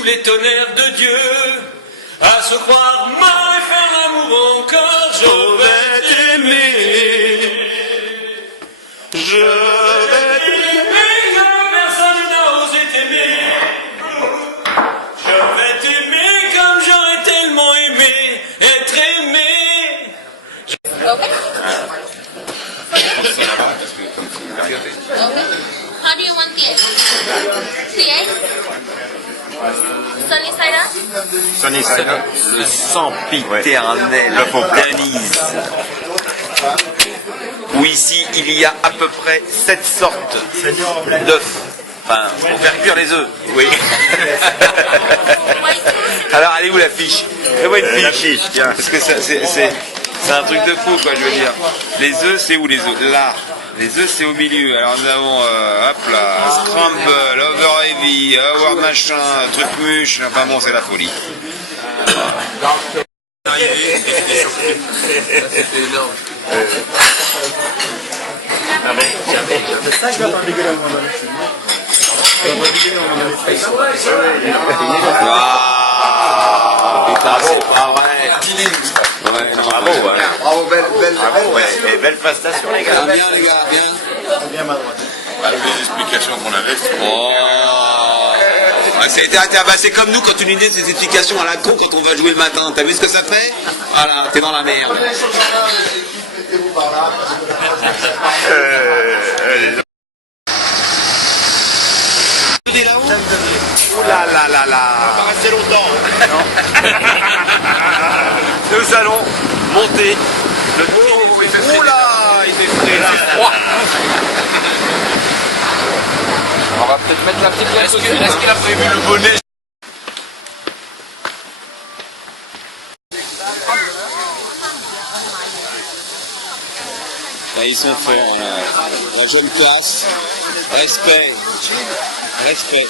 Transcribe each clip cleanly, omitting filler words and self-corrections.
sous les tonnerres de Dieu, à se croire mort et faire l'amour encore. Je vais t'aimer, je vais t'aimer comme personne n'a osé t'aimer. Je vais t'aimer comme j'aurais tellement aimé être aimé. Okay. How do you want the egg? The egg? Sunny side up? Sunny side up. Le sempiternel d'Anise. Où ici il y a à peu près 7 sortes d'œufs. Enfin, pour faire cuire les œufs. Oui. Alors, elle est où la fiche? Fais-moi une fiche. La fiche, tiens. Parce que c'est un truc de fou, quoi, je veux dire. Les œufs, c'est où les œufs? Là. Les œufs, c'est au milieu. Alors, nous avons, hop là, scramble, over heavy, over machin, truc muche. Enfin bon, c'est la folie. C'était énorme. Putain, c'est pas vrai. Ouais, non, bravo, ouais. Bravo, belle prestation, les gars. Bien, les gars, bien. Les explications qu'on avait. Oh. C'est comme nous quand tu nous dis des explications à la con quand on va jouer le matin. T'as vu ce que ça fait? Voilà, t'es dans la merde. Ouh là là là là. On va rester longtemps. Nous allons monter le ouh là, il fait frais, il fait froid. On va peut-être mettre la petite glace. Est-ce qu'il a prévu le bonnet? Là, ils sont forts, là. La jeune classe. Respect. Respect.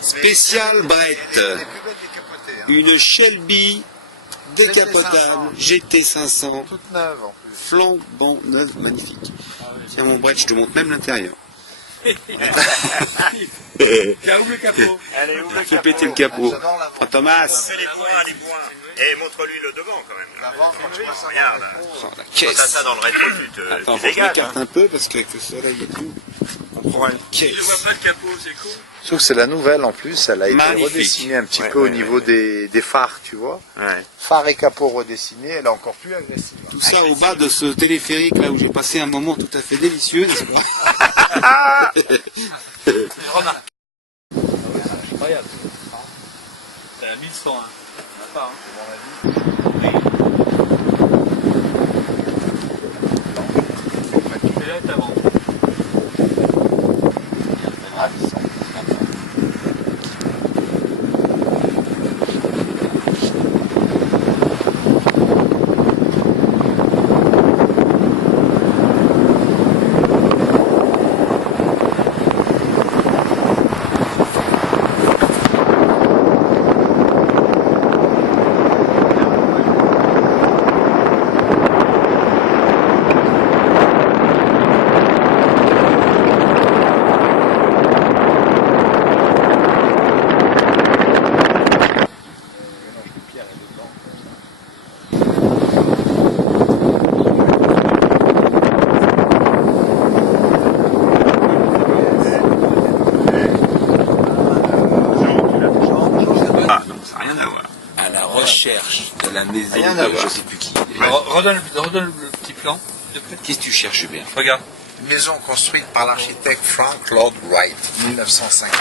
Spécial Brett, une Shelby décapotable GT500, Toute neuve en plus. flambant neuve, magnifique. Tiens mon Brett, je te montre même l'intérieur. Ouvre le capot. Allez, ouvre le Fais capot. péter le capot. J'adore la Prends Thomas. Fais les points. Et montre-lui le devant quand même. L'avant, franchement, regarde. Oh, la Quand caisse. t'as ça dans le rétro, Attends, tu faut que je dégages. m'écarte un peu parce qu'avec le soleil et tout, on prend une Je vois caisse. pas le capot, c'est cool. Je trouve que c'est la nouvelle en plus, elle a été Magnifique. redessinée un petit Ouais, peu ouais, au niveau des phares, tu vois. Ouais. Phare et capot redessinés, elle est encore plus agressive. Tout ça au bas de ce téléphérique là où j'ai passé un moment tout à fait délicieux, n'est-ce pas? Incroyable. C'est à 1100, hein. On n'a pas, hein. C'est là, est avant. Recherche de la maison Rien à de voir. je sais plus qui. Redonne le petit plan. Qu'est-ce que tu cherches, Hubert? Regarde. Une maison construite par l'architecte Frank Lloyd Wright, 1950.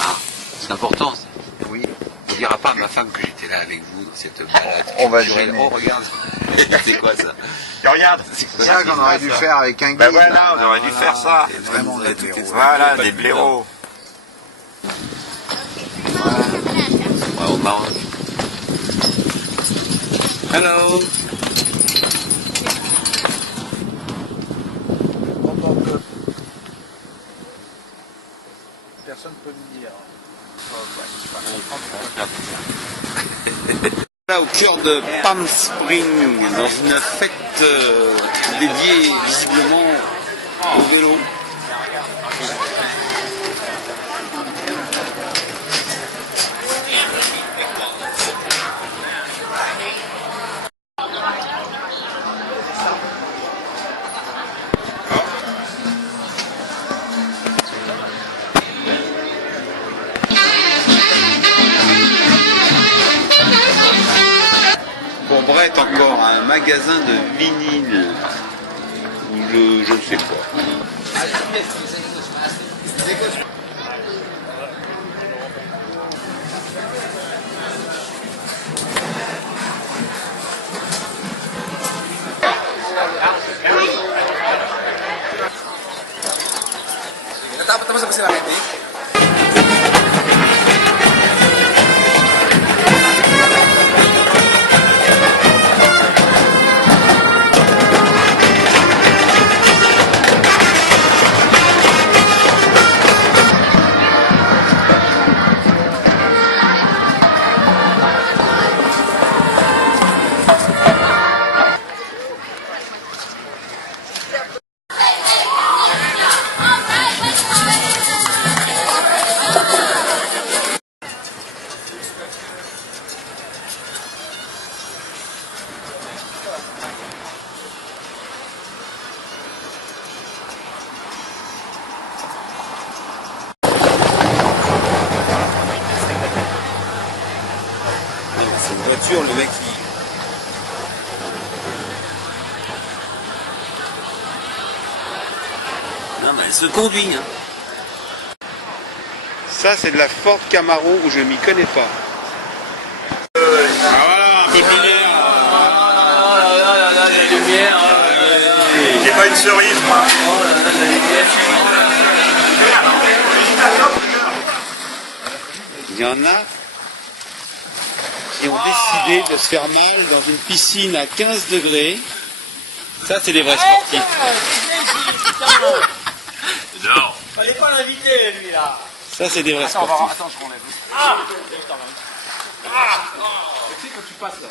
Ah, c'est important ça. Oui, On dira pas à ma femme que j'étais là avec vous dans cette balade On va culturelle. gêner. Oh, regarde. C'est quoi ça? Tu regardes. C'est ça qu'on aurait dû faire avec un guide. Ben voilà, on aurait dû faire ça. C'est vraiment des blaireaux. Voilà, des blaireaux. Ouais, au Maroc. Hello. Personne ne peut me dire. Là, au cœur de Palm Springs, dans une fête dédiée visiblement au vélo. Pour Brett encore, un magasin de vinyle. Je ne sais pas. Tapos sa sila ready? C'est une voiture, le mec qui... Non mais elle se conduit, hein. Ça c'est de la Ford Camaro où je m'y connais pas. Voilà, un peu de lumière. La lumière. J'ai pas une cerise, moi. Il y en a qui ont décidé de se faire mal dans une piscine à 15 degrés. Ça, c'est des vrais sportifs. Non. Fallait pas l'inviter, lui, là. Ça, c'est des vrais sportifs. Attends, je relève. Tu sais, quand tu passes, là.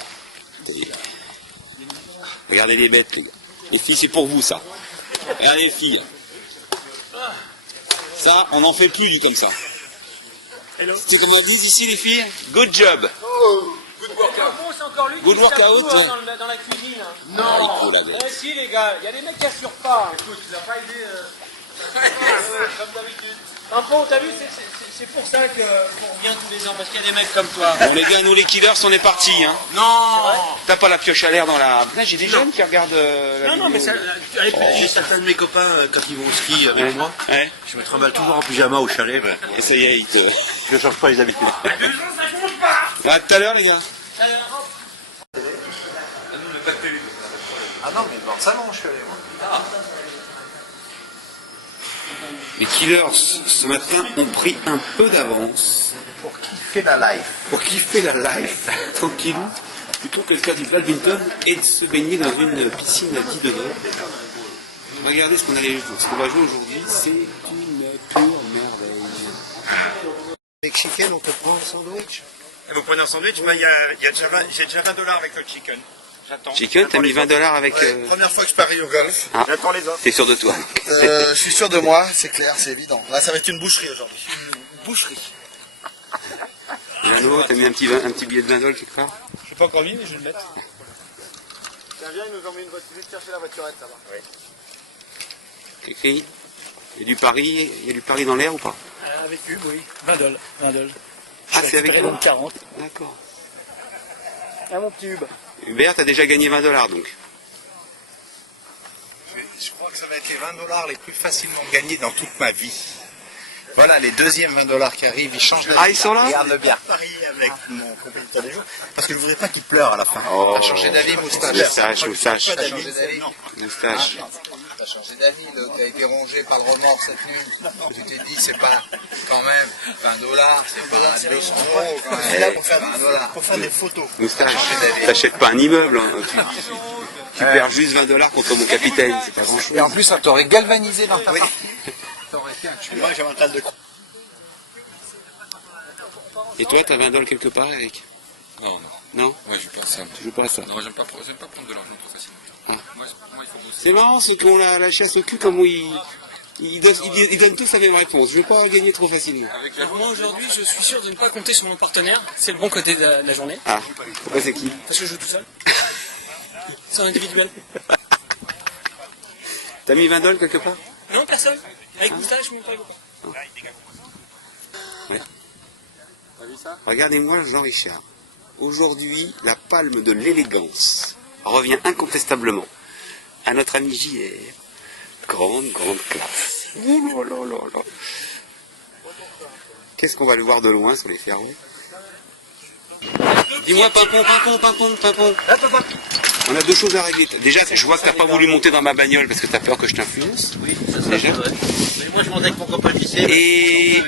Regardez les bêtes, les gars. Les filles, c'est pour vous, ça. Regardez les filles. Ça, on n'en fait plus, du comme ça. C'est comme on dit ici, les filles. Good job. C'est encore lui Good qui workout, s'approuve, ouais. dans la cuisine. Hein. Ah, il faut la bête. Eh si, les gars, il y a des mecs qui assurent pas. Écoute, tu l'as pas aidé. Comme d'habitude. Tampon, t'as vu, c'est pour ça qu'on revient tous les ans, parce qu'il y a des mecs comme toi. Bon, les gars, nous, les killers, on est partis, hein. Non. T'as pas la pioche à l'air dans la... Là, j'ai des jeunes qui regardent la Non, non, mais vidéo. ça, allez, J'ai certains de mes copains, quand ils vont au ski avec Ouais. moi, Ouais. je me trimballe toujours en pyjama au chalet. Ben, Et ça y est, je ne change pas les habitudes. À tout à l'heure, les gars. Ah non, mais dans le salon, je suis allé, moi. Les killers, ce matin, ont pris un peu d'avance Pour kiffer la life. pour kiffer la life, tranquillou, plutôt que de faire du badminton et de se baigner dans une piscine à 10 degrés. Regardez ce qu'on va jouer aujourd'hui, c'est une pure merveille. Mexicain, on peut prendre un sandwich. Et vous prenez un sandwich, j'ai déjà 20 $ avec le chicken. J'attends. Chicken, t'as mis 20 $ avec... Première fois que je parie au golf. Ah, J'attends les autres. t'es sûr de toi? Je suis sûr de moi, c'est clair, c'est évident. Là, ça va être une boucherie aujourd'hui. Une boucherie. Jeannot, t'as mis un petit billet de 20 $ quelque part? Je sais pas encore mis, mais je vais le mettre. Tiens, viens, ils nous ont mis une voiture. Tu veux chercher la voiturette, ça va. Oui. Écrit. Il y a du pari dans l'air ou pas? Avec Hub, oui. 20 $. 20 $. Ah, c'est avec donc vous? 40. D'accord. Ah, mon petit Hub. Hubert, t'as déjà gagné 20 $ donc. Je crois que ça va être les 20 $ les plus facilement gagnés dans toute ma vie. Voilà les deuxièmes 20 $ qui arrivent, ils changent d'avis. Ah, ils sont là? Regarde-le bien. Paris avec mon compétiteur des jours, parce que je voudrais pas qu'il pleure à la fin. Oh, T'as changé d'avis, moustache. moustache. T'as changé d'avis. Moustache. T'as changé d'avis, t'as été rongé par le remords cette nuit. Tu t'es dit, c'est pas quand même 20 $, c'est pas 200 € quand même. C'est là pour faire, 20 $. pour faire des photos. Moustache. T'achètes pas un immeuble, hein. Tu perds juste 20 $ contre mon capitaine, c'est pas grand chose. Et en plus, ça t'aurait galvanisé dans ta partie. T'aurais été un tueur. Moi, j'ai un tas de... Et toi, t'as 20 $ quelque part, Eric? Non, Non? moi je joue pas à ça. Tu joues pas à ça? Non, j'aime pas prendre de l'argent trop facilement. Ah. Moi, il faut bosser. C'est marrant, ceux qui ont la chasse au cul, comme ils donnent tous la même réponse. Je vais pas gagner trop facilement. Alors moi aujourd'hui, je suis sûr de ne pas compter sur mon partenaire. C'est le bon côté de la journée. Ah, pourquoi c'est qui? Parce que je joue tout seul. C'est en individuel. T'as mis 20 $ quelque part? Non, personne. Avec moustache, je ne parie pas. Ouais. Regardez-moi Jean-Richard. Aujourd'hui, la palme de l'élégance revient incontestablement à notre ami JR. Grande classe. Ouh là là là là. Qu'est-ce qu'on va le voir de loin sur les ferrouilles? Dis-moi, Pimpon. On a deux choses à régler. Déjà, je vois que t'as pas voulu monter dans ma bagnole parce que t'as peur que je t'influence. Oui, ça Déjà. Mais moi, je monte avec mon copain de lycée. Et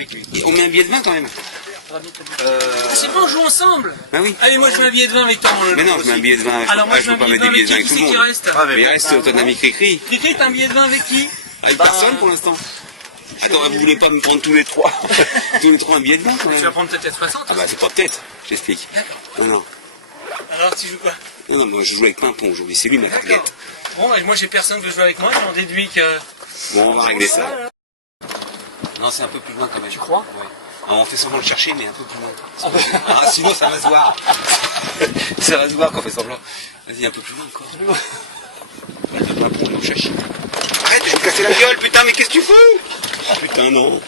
on met un billet de 20 quand même. Ah, c'est bon, on joue ensemble. Ben oui. Allez, moi je mets un billet de 20 avec toi. Mais non, je mets un billet de 20. Alors moi Je je mets peux un pas billet mettre de des 20 billets de 20 avec avec qui? tout Qui le c'est qui monde. reste? Mais il reste ton ami Cricri. Cricri, t'as un billet de 20 avec qui? Avec personne pour l'instant. Attends, vous voulez pas me prendre tous les trois tous les trois un billet de 20 quand Tu vas même? prendre peut-être 60. Ah bah c'est pas peut-être, j'explique. Non. Alors tu joues quoi? Non, moi je joue avec Pimpon aujourd'hui, c'est lui ma target. Bon, bah, moi j'ai personne de jouer avec moi, j'en déduis que... Bon, on va régler ça. Non, c'est un peu plus loin quand même. Tu crois? Ouais. Alors, on fait semblant de le chercher, mais un peu plus loin. Ah, sinon ça va se voir. Ça va se voir quand on fait semblant. Vas-y, un peu plus loin encore. Pimpon, on cherche. Arrête, je vais me casser la gueule, putain, mais qu'est-ce que tu fais? Putain, non.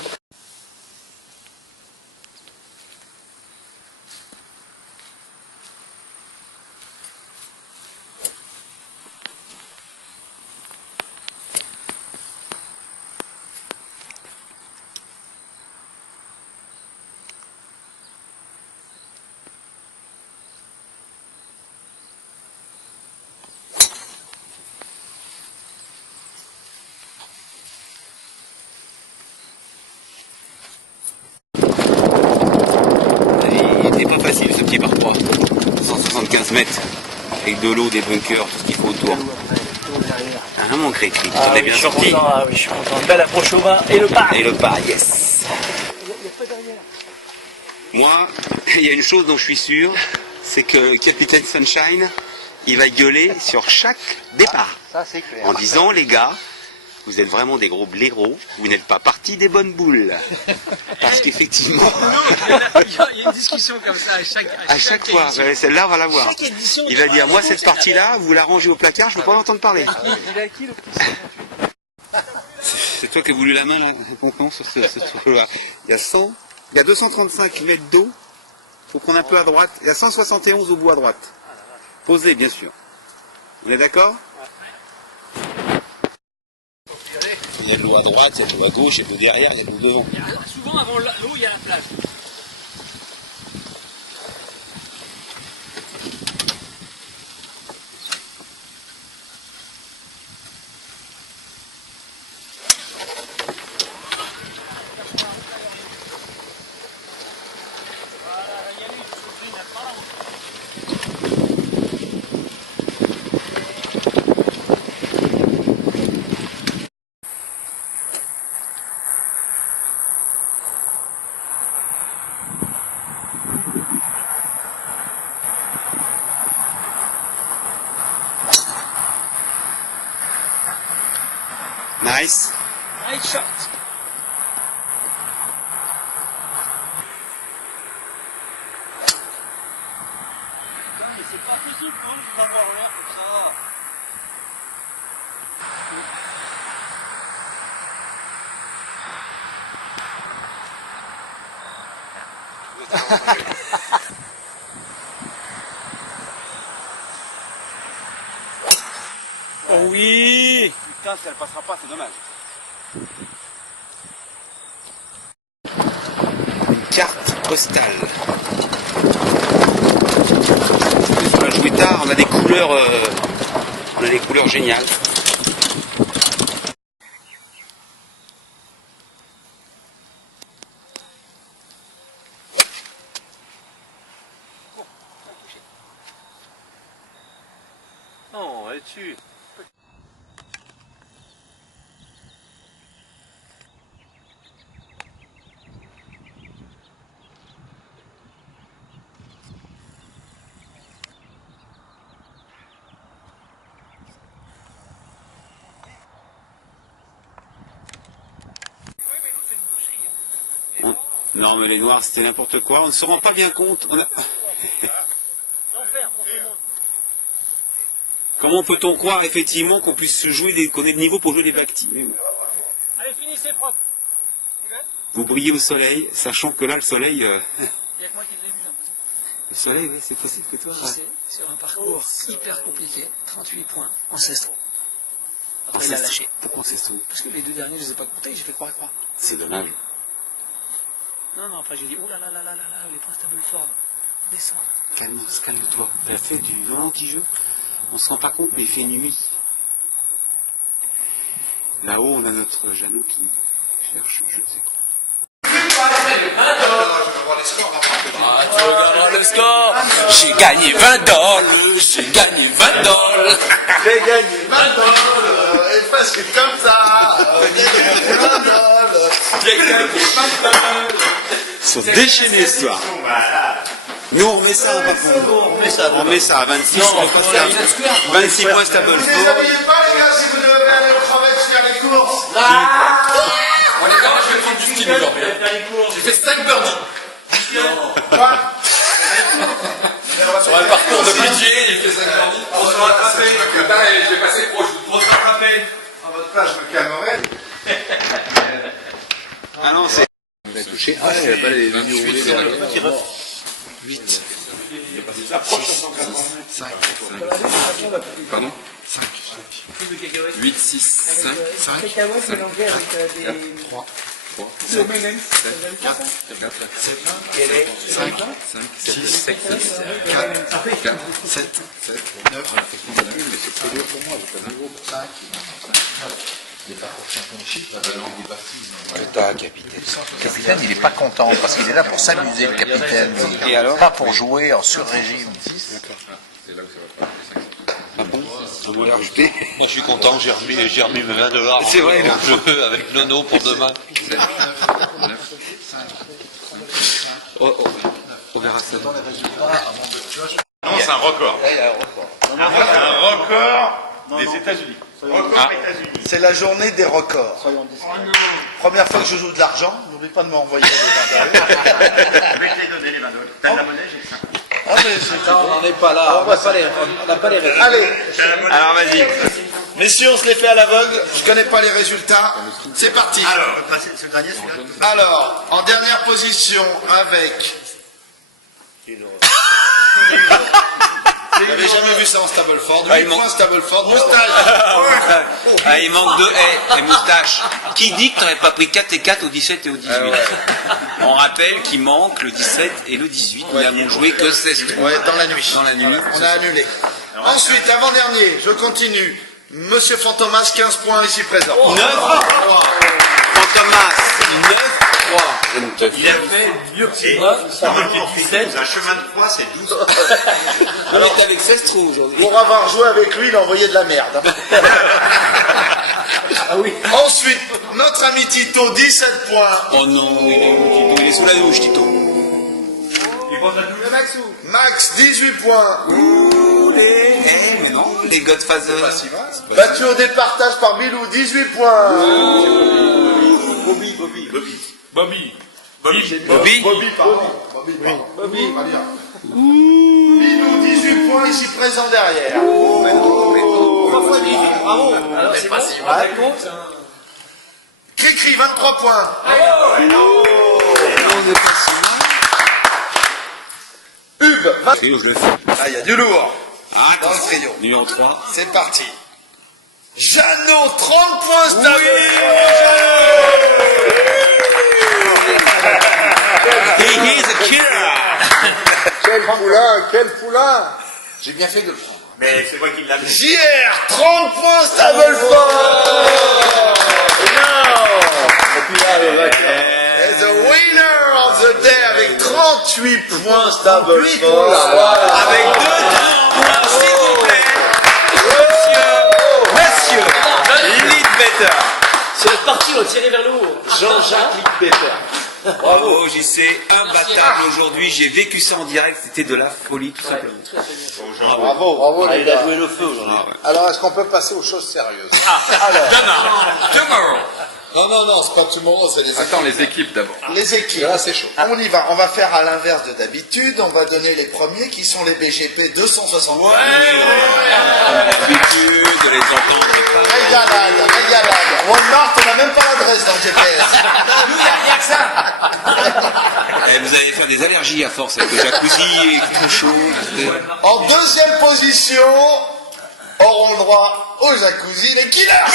Il était pas facile ce petit parcours. 175 mètres, avec de l'eau, des bunkers, tout ce qu'il faut autour. Ah mon Cricri, on est bien sorti. Ah oui, je suis content. Belle approche au vin et le pas. Et le pas, yes. Moi, il y a une chose dont je suis sûr, c'est que Capitaine Sunshine, il va gueuler sur chaque départ. Ça, c'est clair. En disant, les gars, vous êtes vraiment des gros blaireaux, vous n'êtes pas partis des bonnes boules. Parce qu'effectivement, Il y a une discussion comme ça à chaque fois, édition. ouais, celle-là, on va la voir. Chaque édition, Il va dire, moi, cette partie-là, vous la rangez au placard, je ne veux pas en entendre parler. Il est à qui le petit? C'est toi qui as voulu la main, là, Pompon, sur ce truc-là. Il y a 235 mètres d'eau, il faut prendre un peu à droite. Il y a 171 au bout à droite. Posé, bien sûr. On est d'accord? Il y a de l'eau à droite, il y a de l'eau à gauche, il y a de l'eau derrière, il y a de l'eau devant. Souvent avant l'eau, il y a la plage. Nice. Nice shot. Mais c'est pas possible pour eux d'avoir l'air comme ça. Oh oui. Putain, si elle passera pas, c'est dommage. Postal. On va jouer tard, on a des couleurs géniales. Non, elle est dessus. Non mais les noirs c'était n'importe quoi, on ne se rend pas bien compte. Comment peut-on croire effectivement qu'on puisse jouer qu'on ait le niveau pour jouer des bactis? Allez, finissez propre. Vous brillez au soleil, sachant que là le soleil... Il n'y a que moi qui l'ai vu. Le soleil, oui, c'est possible que toi... Sur un parcours hyper compliqué, 38 points en 16 trous. Après il a lâché. Pourquoi c'est tout? Parce que les deux derniers je les ai pas comptés, j'ai fait croire. C'est dommage. Non, après j'ai dit, oh là là là là là là, les points Stableford, descends. Calme-toi. Tu as fait du anti-jeu. On se rend pas compte, mais il fait nuit. Là-haut, on a notre Jeannot qui cherche je ne sais quoi. Ah, tu regarderas le score. J'ai gagné 20 dollars. J'ai gagné 20 dollars. J'ai gagné 20 dollars, et facile comme ça. J'ai gagné 20 dollars. Ils sont déchaînés ce soir. Nous on met ça en parcours. On met ça à 26. On passe à 26 points Stableford. Vous ne les habillez pas les gars si vous devez aller aux crevettes faire les courses. Bon les gars, moi je vais prendre du style aujourd'hui. J'ai fait 5 birdies. Sur un parcours de budget, j'ai fait 5 birdies. On se rattraper. Je vais passer proche. Pour se rattraper. À votre place, je me calmerai. Ah non, c'est... Touché. Ah, il n'y a pas les 8. 5. Pardon 5. 8, 6, 5, 5, 5, 3, 7, 4, 5, 6, 7, 9, capitaine, il n'est pas content parce qu'il est là pour s'amuser, le capitaine. Et alors? Pas pour jouer en sur-régime. Ah bon? On va rajouter. Moi je suis content, j'ai remis mes 20 dollars. C'est vrai, en jeu avec Nono pour demain. On verra ça. Non, c'est un record. Un record des États-Unis. C'est la journée des records. Première fois que je joue de l'argent, n'oublie pas de m'envoyer les 20 dollars. Je vais te les donner les 20 dollars. T'as de la monnaie, j'ai que 5. Ah, mais c'est... Non, on n'en est pas là. On n'a pas les résultats. Allez, Alors vas-y. messieurs, on se les fait à l'aveugle. Je connais pas les résultats. C'est parti. Alors, en dernière position avec... J'avais jamais vu ça en Stableford. 8 points Stableford. Moustache. Ah, il manque 2 haies et moustaches. Qui dit que tu n'aurais pas pris 4 et 4 au 17 et au 18? On rappelle qu'il manque le 17 et le 18. Nous n'avons joué que 16 trous. Ouais, dans la nuit. Dans la nuit. On a annulé. Ensuite, avant-dernier, je continue. Monsieur Fantomas, 15 points ici présent. 9 3. Fantomas, 9 3. Il a fait mieux que moi. Ça m'a fait 17. Un chemin de croix, c'est 12. On est avec 16 trous aujourd'hui. Pour avoir joué avec lui, il a envoyé de la merde. Ensuite, notre ami Tito, 17 points. Oh non, il est où Tito? Il est sous la douche Tito. Max, 18 points. Mais non, les Godfather. Battu au départage par Bilou, 18 points. Bobby. Bobby, pardon. Bilou, 18 points ici présent derrière. 3 fois 18, bravo. Alors c'est pas si mal. Cricri, 23 points. Hub, 20... Trio, je le fais. Ah, il y a du lourd. Ah, Dans le trio. Numéro 3. C'est parti. Jeannot, 30 points, Stableford. He is a killer. Quel poulain. J'ai bien fait de le prendre. Mais c'est moi qui l'ai mis. JR, 30 points Stableford. And the winner of the day avec 38 points Stableford. Avec 2 points, s'il vous plaît. Monsieur Leadbetter. C'est parti, on tirait vers le haut. Jean-Jacques Leadbetter. Bravo JC, imbattable aujourd'hui, j'ai vécu ça en direct, c'était de la folie tout simplement. Bravo les Il a gars. joué le feu aujourd'hui. Alors est-ce qu'on peut passer aux choses sérieuses? Tomorrow. Non, c'est pas tout le monde, c'est les équipes. Attends, les équipes d'abord. Les équipes. Là, c'est chaud. On y va. On va faire à l'inverse de d'habitude. On va donner les premiers qui sont les BGP 260. L'habitude de les entendre. Régalade. Walmart, on n'a même pas l'adresse dans le GPS. Nous, il n'y a que ça. Eh, vous allez faire des allergies à force avec le jacuzzi et trop chaud. En deuxième position, auront le droit au jacuzzi les killers.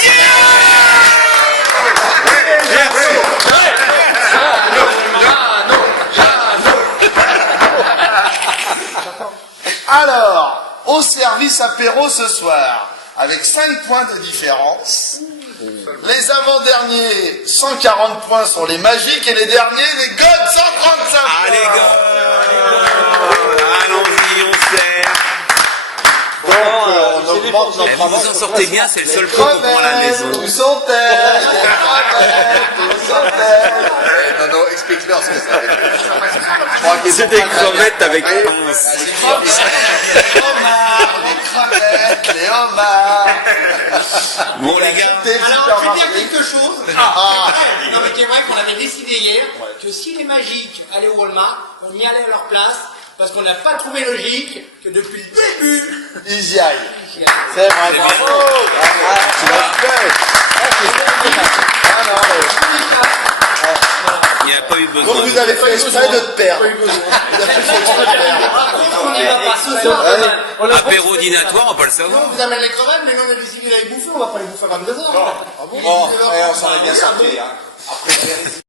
Alors, au service apéro ce soir, avec 5 points de différence. Les avant-derniers, 140 points sont les magiques et les derniers, les gods, 135 points. Allez, gars. Allons-y, on sait. Donc, on augmente notre Vous en sortez bien, c'est le seul point qu'on prend à la maison. Où sont-elles? Où sont-elles? Non, explique-leur ce que ça veut dire. C'est des crevettes avec pince. Les crevettes, les homards. Bon, les gars. Alors, je vais dire quelque chose. Non, mais c'est vrai qu'on avait décidé hier que si les magiques allaient au Walmart, on y allait à leur place, parce qu'on n'a pas trouvé logique que depuis le début, Ils y aillent. C'est vrai, bravo. Il n'y a pas eu besoin. Donc vous avez fait exprès de te perdre. Vous avez fait exprès de te perdre. par contre, on n'y va pas ce soir. Apéro dînatoire, on va pas le savoir. On vous amène les crevettes, mais nous on a décidé d'aller bouffer, on va pas les bouffer à 22h. Bon, on s'en est bien sorti. Après